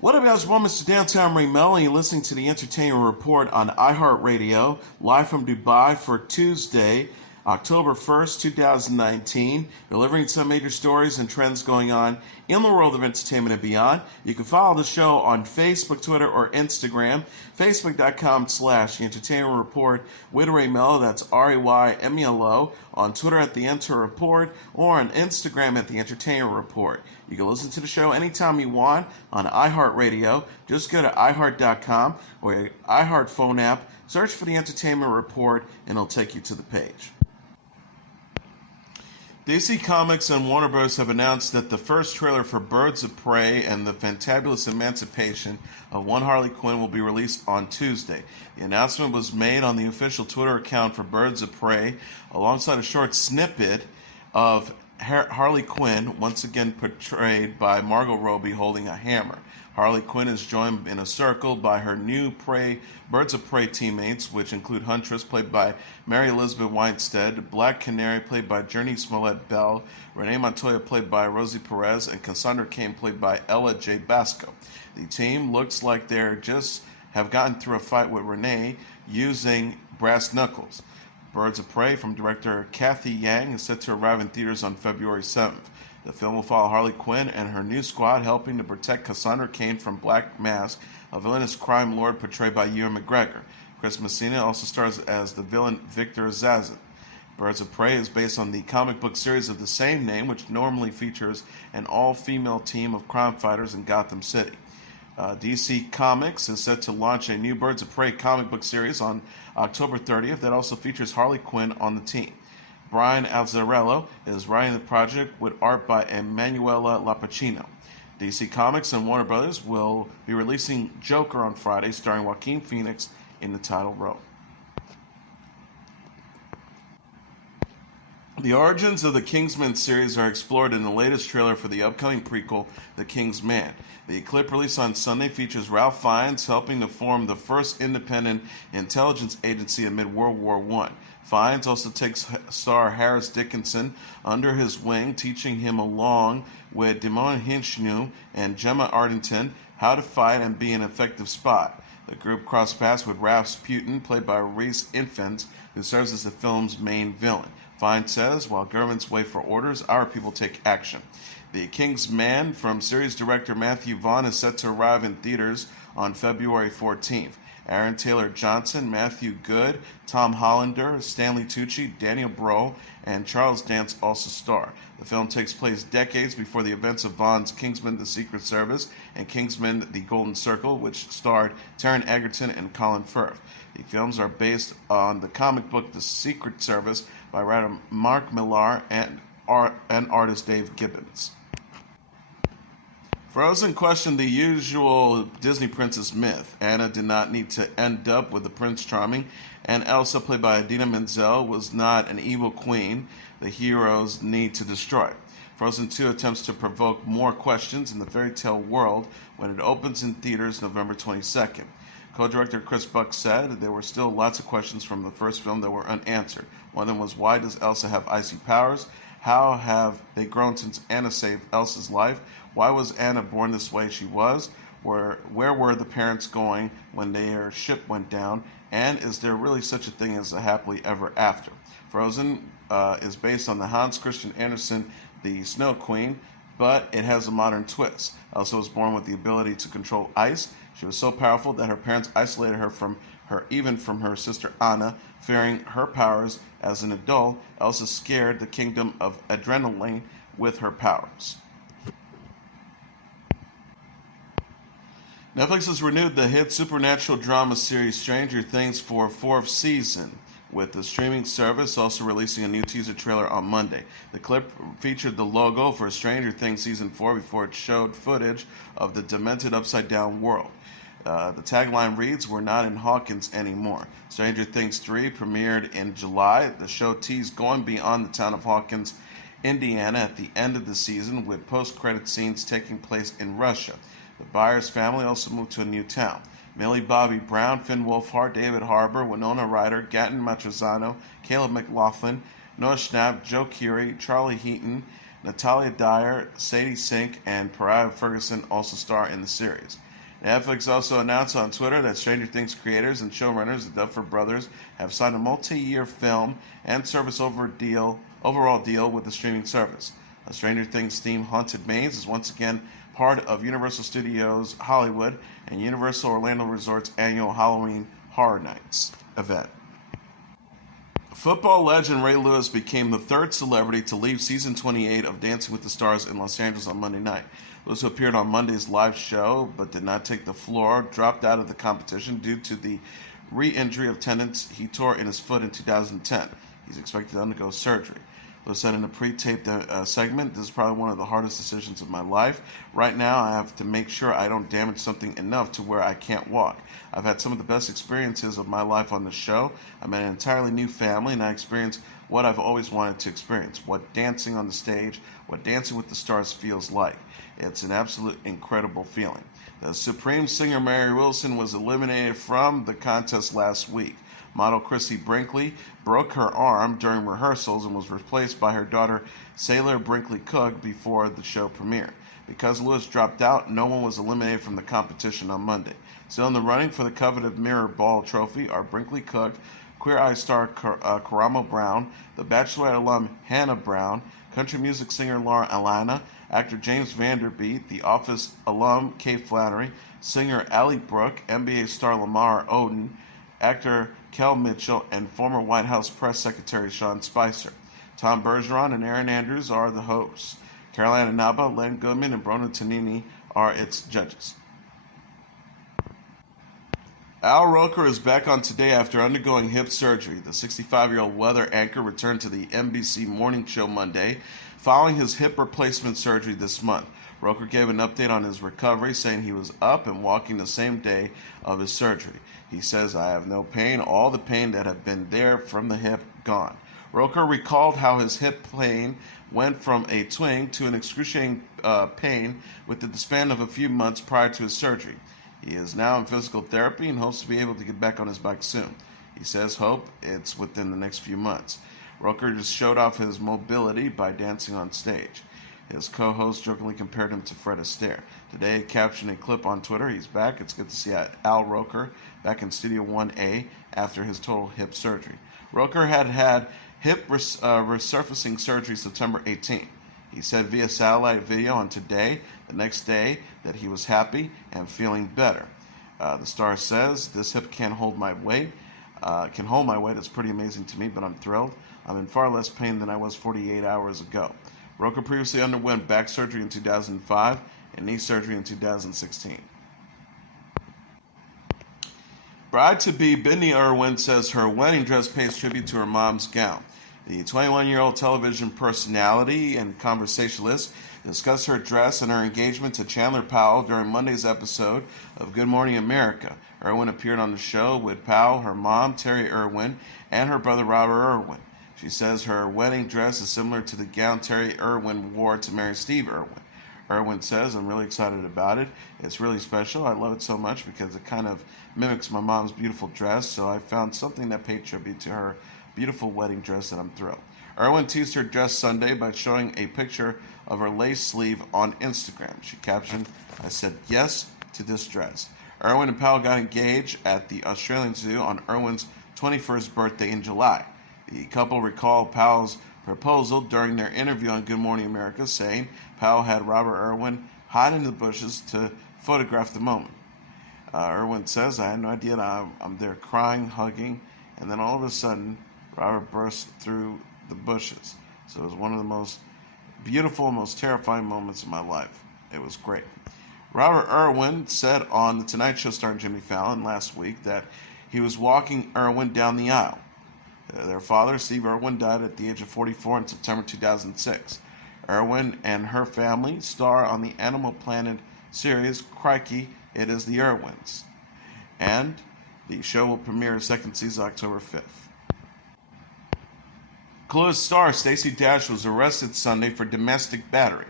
What up, guys? Well, Mr. Downtown Melo, and you're listening to the Entertainment Report on iHeartRadio, live from Dubai for Tuesday, October 1st, 2019, delivering some major stories and trends going on in the world of entertainment and beyond. You can follow the show on Facebook, Twitter, or Instagram. Facebook.com/The Entertainment Report with Ray Melo, that's RAYMELO, on Twitter at The Enter Report, or on Instagram at The Entertainment Report. You can listen to the show anytime you want on iHeartRadio. Just go to iHeart.com or your iHeart phone app, search for The Entertainment Report, and it'll take you to the page. DC Comics and Warner Bros. Have announced that the first trailer for Birds of Prey and the Fantabulous Emancipation of One Harley Quinn will be released on Tuesday. The announcement was made on the official Twitter account for Birds of Prey, alongside a short snippet of Harley Quinn, once again portrayed by Margot Robbie, holding a hammer. Harley Quinn is joined in a circle by her new Birds of Prey teammates, which include Huntress, played by Mary Elizabeth Winstead, Black Canary, played by Journey Smollett-Bell, Renee Montoya, played by Rosie Perez, and Cassandra Cain, played by Ella J. Basco. The team looks like they just have gotten through a fight with Renee using brass knuckles. Birds of Prey from director Kathy Yang is set to arrive in theaters on February 7th. The film will follow Harley Quinn and her new squad helping to protect Cassandra Cain from Black Mask, a villainous crime lord portrayed by Ewan McGregor. Chris Messina also stars as the villain Victor Zazin. Birds of Prey is based on the comic book series of the same name, which normally features an all-female team of crime fighters in Gotham City. DC Comics is set to launch a new Birds of Prey comic book series on October 30th that also features Harley Quinn on the team. Brian Azzarello is writing the project with art by Emanuela Lapacino. DC Comics and Warner Brothers will be releasing Joker on Friday, starring Joaquin Phoenix in the title role. The origins of the Kingsman series are explored in the latest trailer for the upcoming prequel, The King's Man. The clip released on Sunday features Ralph Fiennes helping to form the first independent intelligence agency amid World War I. Fiennes also takes star Harris Dickinson under his wing, teaching him along with Damon Hinchnu and Gemma Arterton how to fight and be an effective spy. The group crossed paths with Rasputin, played by Rhys Ifans, who serves as the film's main villain. Fiennes says, while governments wait for orders, our people take action. The King's Man from series director Matthew Vaughn is set to arrive in theaters on February 14th. Aaron Taylor Johnson, Matthew Good, Tom Hollander, Stanley Tucci, Daniel Breaux, and Charles Dance also star. The film takes place decades before the events of Vaughn's Kingsman: The Secret Service and Kingsman: The Golden Circle, which starred Taron Egerton and Colin Firth. The films are based on the comic book The Secret Service by writer Mark Millar and artist Dave Gibbons. Frozen questioned the usual Disney princess myth. Anna did not need to end up with the Prince Charming, and Elsa, played by Idina Menzel, was not an evil queen the heroes need to destroy. Frozen 2 attempts to provoke more questions in the fairy tale world when it opens in theaters November 22nd. Co-director Chris Buck said there were still lots of questions from the first film that were unanswered. One of them was, why does Elsa have icy powers? How have they grown since Anna saved Elsa's life? Why was Anna born this way she was? Where were the parents going when their ship went down? And is there really such a thing as a happily ever after? Frozen is based on the Hans Christian Andersen The Snow Queen, but it has a modern twist. Elsa was born with the ability to control ice. She was so powerful that her parents isolated her even from her sister Anna. Fearing her powers as an adult, Elsa scared the kingdom of Adrenaline with her powers. Netflix has renewed the hit supernatural drama series Stranger Things for a fourth season, with the streaming service also releasing a new teaser trailer on Monday. The clip featured the logo for Stranger Things Season 4 before it showed footage of the demented upside-down world. The tagline reads, "We're not in Hawkins anymore." Stranger Things 3 premiered in July. The show teased going beyond the town of Hawkins, Indiana at the end of the season, with post-credit scenes taking place in Russia. The Byers family also moved to a new town. Millie Bobby Brown, Finn Wolfhard, David Harbour, Winona Ryder, Gatton Matrosano, Caleb McLaughlin, Noah Schnapp, Joe Keery, Charlie Heaton, Natalia Dyer, Sadie Sink, and Pariah Ferguson also star in the series. Netflix also announced on Twitter that Stranger Things creators and showrunners, the Duffer Brothers, have signed a multi-year film and service overall deal with the streaming service. A Stranger Things themed Haunted Maze is once again part of Universal Studios Hollywood and Universal Orlando Resort's annual Halloween Horror Nights event. Football legend Ray Lewis became the third celebrity to leave season 28 of Dancing with the Stars in Los Angeles on Monday night. Lewis, who appeared on Monday's live show but did not take the floor, dropped out of the competition due to the re-injury of tendons he tore in his foot in 2010. He's expected to undergo surgery. Lewis said in a pre-taped segment, "This is probably one of the hardest decisions of my life. Right now, I have to make sure I don't damage something enough to where I can't walk. I've had some of the best experiences of my life on the show. I met an entirely new family, and I experienced what I've always wanted to experience, what dancing on the stage, what Dancing with the Stars feels like. It's an absolute incredible feeling." The Supreme singer Mary Wilson was eliminated from the contest last week. Model Chrissy Brinkley broke her arm during rehearsals and was replaced by her daughter Sailor Brinkley Cook before the show premiere. Because Lewis dropped out, no one was eliminated from the competition on Monday. Still in the running for the coveted Mirror Ball trophy are Brinkley Cook, Queer Eye star Karamo Brown, The Bachelorette alum Hannah Brown, country music singer Laura Alana, actor James Vanderbeek, The Office alum Kay Flannery, singer Allie Brooke, NBA star Lamar Odom, actor Kel Mitchell, and former White House Press Secretary Sean Spicer. Tom Bergeron and Aaron Andrews are the hosts. Carolina Naba, Len Goodman, and Bruno Tonini are its judges. Al Roker is back on Today after undergoing hip surgery. The 65-year-old weather anchor returned to the NBC morning show Monday following his hip replacement surgery this month. Roker gave an update on his recovery, saying he was up and walking the same day of his surgery. He says, "I have no pain. All the pain that had been there from the hip, gone." Roker recalled how his hip pain went from a twinge to an excruciating pain within the span of a few months prior to his surgery. He is now in physical therapy and hopes to be able to get back on his bike soon. He says hope it's within the next few months. Roker just showed off his mobility by dancing on stage. His co-host jokingly compared him to Fred Astaire. Today, captioned a clip on Twitter, "He's back. It's good to see Al Roker back in Studio 1A after his total hip surgery." Roker had hip resurfacing surgery September 18th. He said via satellite video on Today, the next day, that he was happy and feeling better. The star says, "This hip can hold my weight. It's pretty amazing to me, but I'm thrilled. I'm in far less pain than I was 48 hours ago." Roker previously underwent back surgery in 2005 and knee surgery in 2016. Bride-to-be Bindi Irwin says her wedding dress pays tribute to her mom's gown. The 21-year-old television personality and conversationalist discussed her dress and her engagement to Chandler Powell during Monday's episode of Good Morning America. Irwin appeared on the show with Powell, her mom, Terry Irwin, and her brother, Robert Irwin. She says her wedding dress is similar to the gown Terry Irwin wore to marry Steve Irwin. Irwin says, "I'm really excited about it. It's really special. I love it so much because it kind of mimics my mom's beautiful dress, so I found something that paid tribute to her beautiful wedding dress, and I'm thrilled." Irwin teased her dress Sunday by showing a picture of her lace sleeve on Instagram. She captioned, "I said yes to this dress." Irwin and Powell got engaged at the Australian Zoo on Irwin's 21st birthday in July. The couple recalled Powell's proposal during their interview on Good Morning America, saying Powell had Robert Irwin hide in the bushes to photograph the moment. Irwin says, "I had no idea that I'm there crying, hugging, and then all of a sudden, Robert burst through the bushes. So it was one of the most beautiful, most terrifying moments of my life. It was great." Robert Irwin said on The Tonight Show starring Jimmy Fallon last week that he was walking Irwin down the aisle. Their father, Steve Irwin, died at the age of 44 in September 2006. Irwin and her family star on the Animal Planet series Crikey, It Is the Irwins. And the show will premiere its second season October 5th. Clueless star Stacey Dash was arrested Sunday for domestic battery.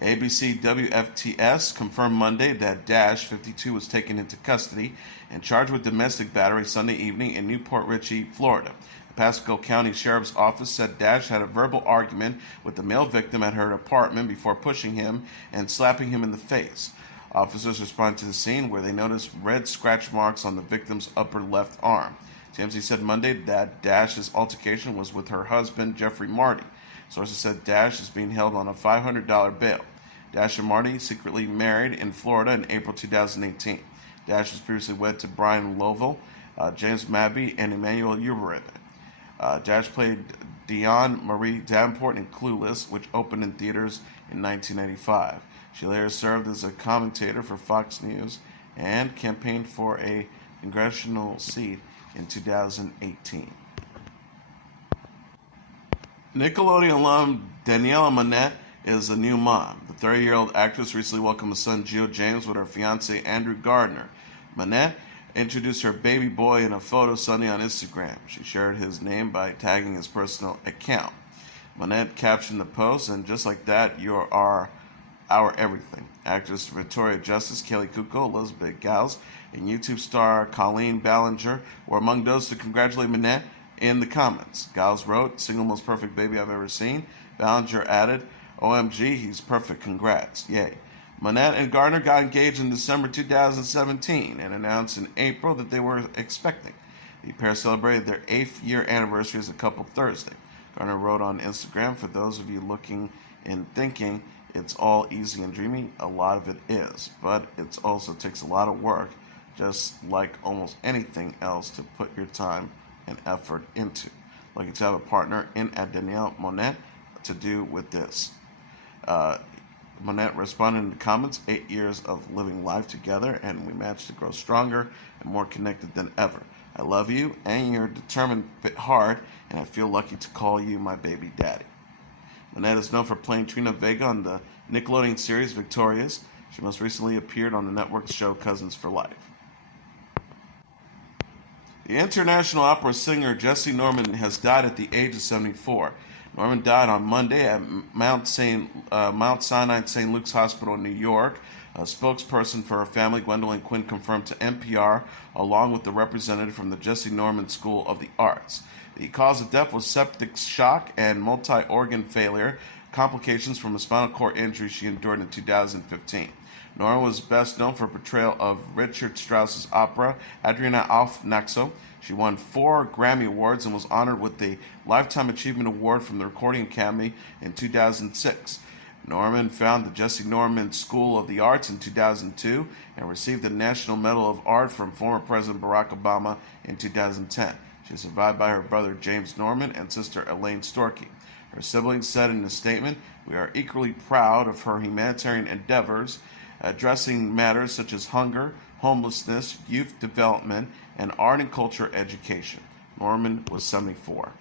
ABC WFTS confirmed Monday that Dash, 52, was taken into custody and charged with domestic battery Sunday evening in Newport Richey, Florida. The Pasco County Sheriff's Office said Dash had a verbal argument with the male victim at her apartment before pushing him and slapping him in the face. Officers responded to the scene where they noticed red scratch marks on the victim's upper left arm. TMZ said Monday that Dash's altercation was with her husband, Jeffrey Marty. Sources said Dash is being held on a $500 bail. Dash and Marty secretly married in Florida in April 2018. Dash was previously wed to Brian Lovell, James Mabey, and Emmanuel Uberin. Dash played Dion Marie Davenport in Clueless, which opened in theaters in 1995. She later served as a commentator for Fox News and campaigned for a congressional seat in 2018. Nickelodeon alum Daniella Monet is a new mom. The 30-year-old actress recently welcomed a son, Gio James, with her fiancé, Andrew Gardner. Monet introduced her baby boy in a photo Sunday on Instagram. She shared his name by tagging his personal account. Monet captioned the post, "And just like that, you are our everything." Actress Victoria Justice, Kelly Kuko, Elizabeth Gals, and YouTube star Colleen Ballinger were among those to congratulate Monet in the comments. Gals wrote, "Single most perfect baby I've ever seen." Ballinger added, "OMG, he's perfect, congrats, yay." Monet and Gardner got engaged in December 2017 and announced in April that they were expecting. The pair celebrated their 8th year anniversary as a couple Thursday. Gardner wrote on Instagram, "For those of you looking and thinking it's all easy and dreamy, a lot of it is, but it also takes a lot of work, just like almost anything else, to put your time and effort into. Lucky to have a partner in at Daniella Monet to do with this." Monet responded in the comments, 8 years of living life together, and we managed to grow stronger and more connected than ever. I love you, and you're determined bit hard, and I feel lucky to call you my baby daddy. Monet is known for playing Trina Vega on the Nickelodeon series Victorious. She most recently appeared on the network's show Cousins for Life. The international opera singer Jessye Norman has died at the age of 74. Norman died on Monday at Mount Sinai St. Luke's Hospital in New York. A spokesperson for her family, Gwendolyn Quinn, confirmed to NPR, along with the representative from the Jessye Norman School of the Arts. The cause of death was septic shock and multi-organ failure, complications from a spinal cord injury she endured in 2015. Norman was best known for her portrayal of Richard Strauss's opera Adriana auf Naxo. She won 4 Grammy Awards and was honored with the Lifetime Achievement Award from the Recording Academy in 2006. Norman founded the Jessye Norman School of the Arts in 2002 and received the National Medal of Art from former President Barack Obama in 2010. She is survived by her brother James Norman and sister Elaine Storkey. Her siblings said in a statement, "We are equally proud of her humanitarian endeavors, addressing matters such as hunger, homelessness, youth development, and art and culture education." Norman was 74.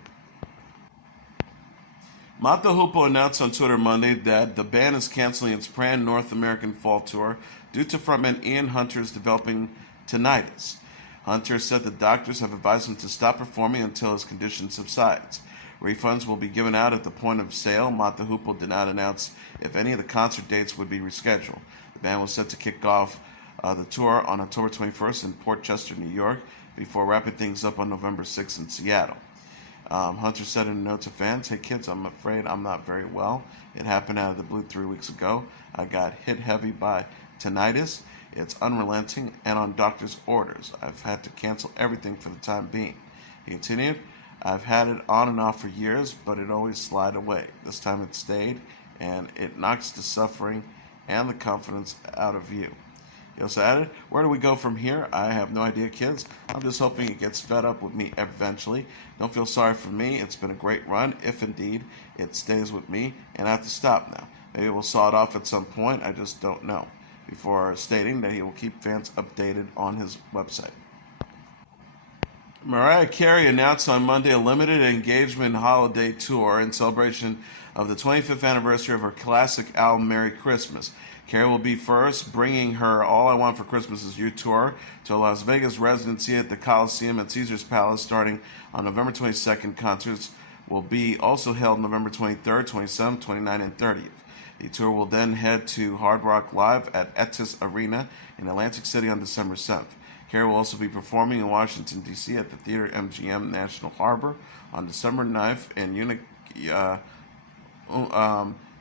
Mott The Hoople announced on Twitter Monday that the band is canceling its planned North American fall tour due to frontman Ian Hunter's developing tinnitus. Hunter said the doctors have advised him to stop performing until his condition subsides. Refunds will be given out at the point of sale. Mott The Hoople did not announce if any of the concert dates would be rescheduled. The band was set to kick off the tour on October 21st in Port Chester, New York, before wrapping things up on November 6th in Seattle. Hunter said in a note to fans, "Hey kids, I'm afraid I'm not very well. It happened out of the blue 3 weeks ago. I got hit heavy by tinnitus. It's unrelenting and on doctor's orders. I've had to cancel everything for the time being." He continued, "I've had it on and off for years, but it always slid away. This time it stayed, and it knocks the suffering and the confidence out of you." He also added, "Where do we go from here? I have no idea, kids. I'm just hoping it gets fed up with me eventually. Don't feel sorry for me. It's been a great run, if indeed it stays with me, and I have to stop now. Maybe we'll saw it off at some point. I just don't know," before stating that he will keep fans updated on his website. Mariah Carey announced on Monday a limited engagement holiday tour in celebration of the 25th anniversary of her classic album, Merry Christmas. Carey will be first, bringing her All I Want for Christmas Is You tour to a Las Vegas residency at the Coliseum at Caesars Palace starting on November 22nd. Concerts will be also held November 23rd, 27th, 29th, and 30th. The tour will then head to Hard Rock Live at Etis Arena in Atlantic City on December 7th. Carey will also be performing in Washington, D.C. at the Theater MGM National Harbor on December 9th and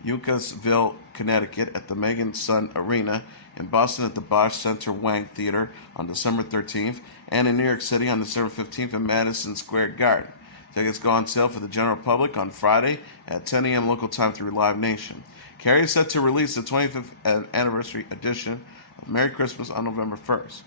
Uncasville, Connecticut at the Megan Sun Arena, in Boston at the Bosch Center Wang Theater on December 13th, and in New York City on December 15th at Madison Square Garden. Tickets go on sale for the general public on Friday at 10 a.m. local time through Live Nation. Carey is set to release the 25th anniversary edition of Merry Christmas on November 1st.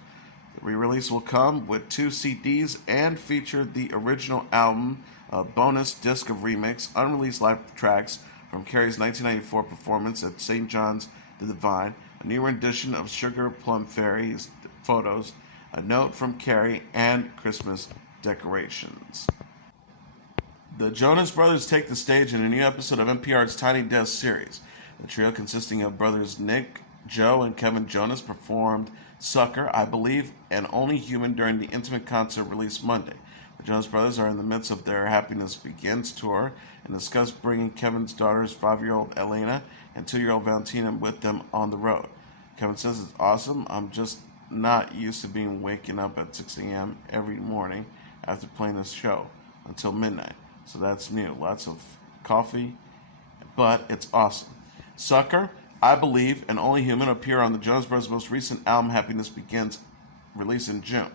The re-release will come with 2 CDs and feature the original album, a bonus disc of remix, unreleased live tracks from Carey's 1994 performance at St. John's the Divine, a new rendition of Sugar Plum Fairy's photos, a note from Carey, and Christmas decorations. The Jonas Brothers take the stage in a new episode of NPR's Tiny Desk series. The trio, consisting of brothers Nick, Joe, and Kevin Jonas, performed Sucker, I Believe, and Only Human during the intimate concert released Monday. The Jonas Brothers are in the midst of their Happiness Begins tour and discuss bringing Kevin's daughter's 5-year-old Elena and 2-year-old Valentina with them on the road. Kevin says it's awesome. I'm just not used to being waking up at 6 a.m. every morning after playing this show until midnight. So that's new. Lots of coffee, but it's awesome. Sucker, I Believe, and Only Human appear on the Jonas Brothers' most recent album, Happiness Begins, released in June.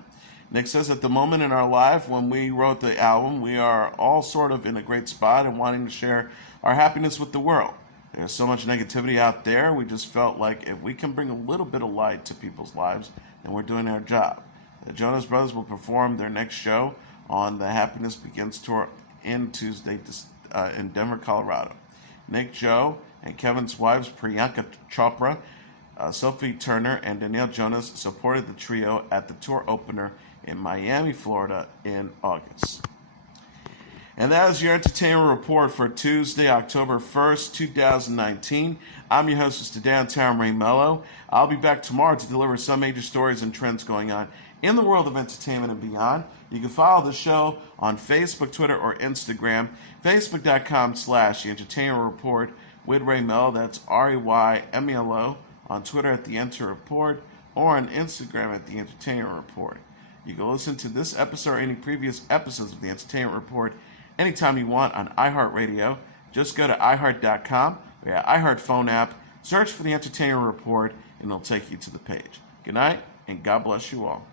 Nick says, at the moment in our life when we wrote the album, we are all sort of in a great spot and wanting to share our happiness with the world. There's so much negativity out there, we just felt like if we can bring a little bit of light to people's lives, then we're doing our job. The Jonas Brothers will perform their next show on the Happiness Begins tour in Tuesday in Denver, Colorado. Nick, Joe, and Kevin's wives Priyanka Chopra, Sophie Turner, and Danielle Jonas supported the trio at the tour opener in Miami, Florida in August. And that is your entertainment report for Tuesday, October 1st, 2019. I'm your hostess today on Town Ray Melo. I'll be back tomorrow to deliver some major stories and trends going on in the world of entertainment and beyond. You can follow the show on Facebook, Twitter, or Instagram. Facebook.com/The Entertainment Report with Ray Melo. That's RAYMELO. On Twitter at The Enter Report, or on Instagram at The Entertainment Report. You can listen to this episode or any previous episodes of The Entertainment Report anytime you want on iHeartRadio. Just go to iHeart.com or your iHeart phone app, search for The Entertainment Report, and it'll take you to the page. Good night, and God bless you all.